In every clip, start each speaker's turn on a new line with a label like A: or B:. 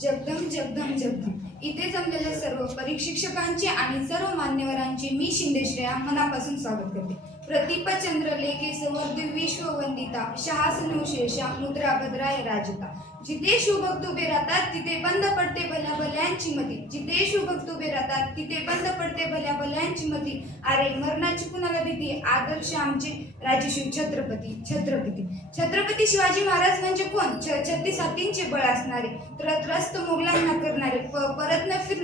A: जगदम जगदम जगदम. इथे जमलेल्या सर्व परीक्षिक्षकांचे आणि सर्व मान्यवरांचे मी शिंदे श्रेया मनापासून स्वागत करते. प्रतिपचंद्र लेखे लेखे विश्व गीता शहासन शेषा मुद्रा भद्राय राजता. जिथे शुभक्त उभे राहतात तिथे बंद पडते भल्या भल्यांची मती. जिथे शुभक्त उभे राहतात तिथे बंद पडते भल्या भल्यांची मती. अरे मरणाची कुणाला भीती? आदर्श आमचे राजशिव छत्रपती छत्रपती. छत्रपती शिवाजी महाराज म्हणजे कोण? छत्तीस हातींचे बळ असणारे त्र त्रस्त मोगलांना करणारे प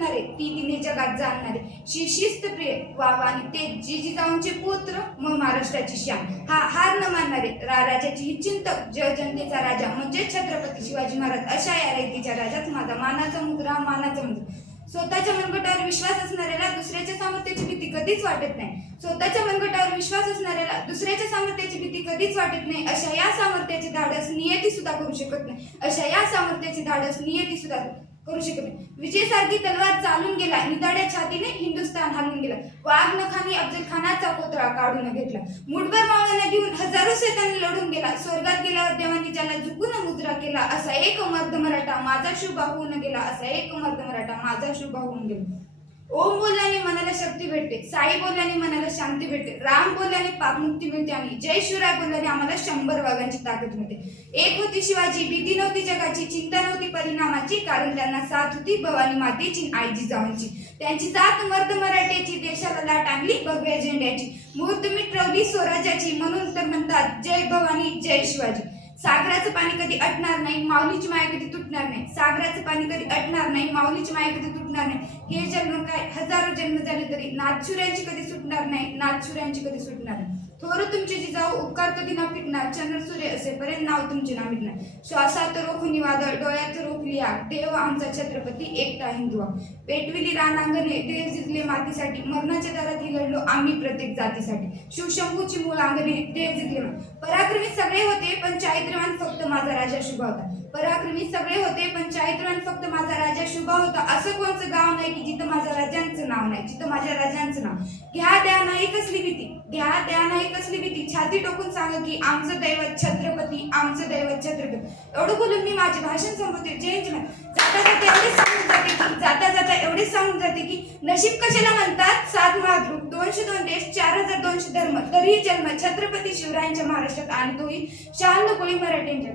A: परत ती तिने जगात जाणणारे शि शिस्त प्रिय वावा आणि ते जी जिजाऊंचे पुत्र मग महाराष्ट्राची श्याम. हा हार न मानणारे रा राजाची ही चिंतक जय जनतेचा राजा म्हणजे छत्रपती शिवाजी महाराज. अशा या रीतीच्या राजाच माझा मानाचा मुद्रा मानाचा मुद्रा. स्वतःच्या मनगटावर विश्वास असणाऱ्याला दुसऱ्याच्या सामर्थ्याची भीती कधीच वाटत नाही. स्वतःच्या मनगटावर विश्वास असणाऱ्याला दुसऱ्याच्या सामर्थ्याची भीती कधीच वाटत नाही. अशा या सामर्थ्याची धाडस नियती सुद्धा करू शकत नाही. अशा या सामर्थ्याची धाडस नियती सुद्धा करू शकत नाही. विजयसारखी तलवार चालून गेला निदाड्या छातीने हिंदुस्थान हालून गेला. वाघ नखाने अफजल खानाचा पुतळा काढून घेतला. मुठभर मावळ्यांना घेऊन हजारो सैतांनी लढून गेला. स्वर्गात गेल्यावर देवाने ज्याला झुकून मुजरा केला असा एक मर्द मराठा माझा शुभा होऊन गेला असा एक मर्द मराठा माझा शुभा होऊन गेला. ओम बोलल्याने मनाला शक्ती भेटते साई बोलल्याने मनाला शांती भेटते राम बोलल्याने पापमुक्ती मिळते आणि जय शिवराय बोलल्याने आम्हाला शंभर वाघांची ताकद मिळते. एक होती शिवाजी भीती नव्हती जगाची चिंता नव्हती कारण त्यांना साथ होती. भवानी मातेची आई जिजाऊंची त्यांची जात मर्द मराठ्याची देशाला लाट आणली भगव्या झेंड्याची. मूर्त मिटवली स्वराज्याची. म्हणून तर म्हणतात जय भवानी जय शिवाजी. सागराचं पाणी कधी अटणार नाही माऊलीची माया कधी तुटणार नाही. सागराचं पाणी कधी अटणार नाही माऊलीची माया कधी तुटणार नाही. हे जन्म काय? हजारो जन्म झाले तरी नाथशुऱ्यांची कधी सुटणार नाही नाथशुऱ्यांची कधी सुटणार नाही. थोर तुमचे जिजाऊ उपकार कधी ना फिटणार? चंद्र सूर्य असेपर्यंत नाव तुमचे ना मिटणार. श्वासात रोखुनी वादळ डोळ्यात रोखली आग देव आमचा छत्रपती एकटा हिंदुआ. पेटविली रानांगणे देव जिंकले मातीसाठी. मरणाच्या दारात लढलो आम्ही प्रत्येक जातीसाठी. शिवशंभूची मूळ अंगणे देव जिंकले पराक्रमी सगळे होते पण चारित्र्य राजा शुभा होता. पराक्रमी सगळे होते पण चारित्र्यवान फक्त माझा राजा शुभा होता. असं कोणचं गाव नाही की जिथं माझ्या राजांचं नाव नाही जिथं माझ्या राजांचं नाव. घ्या द्या नाही कसली भीती. घ्या द्या नाही कसली भीती. छाती टोकून सांगा की आमचं दैवत छत्रपती आमचं दैवत छत्रपती. एवढं बोलून मी माझे भाषण संपवते. जय जय जाता जाता एवढेच सांगून जाते की जाता जाता एवढेच सांगून जाते की नशीब कशाला म्हणतात? सात महाद्रुप दोनशे दोन देश चार हजार दोनशे धर्म. तरीही जन्म छत्रपती शिवरायांच्या महाराष्ट्रात आणि तोही शहाण्णव कोळी मराठ्यांच्या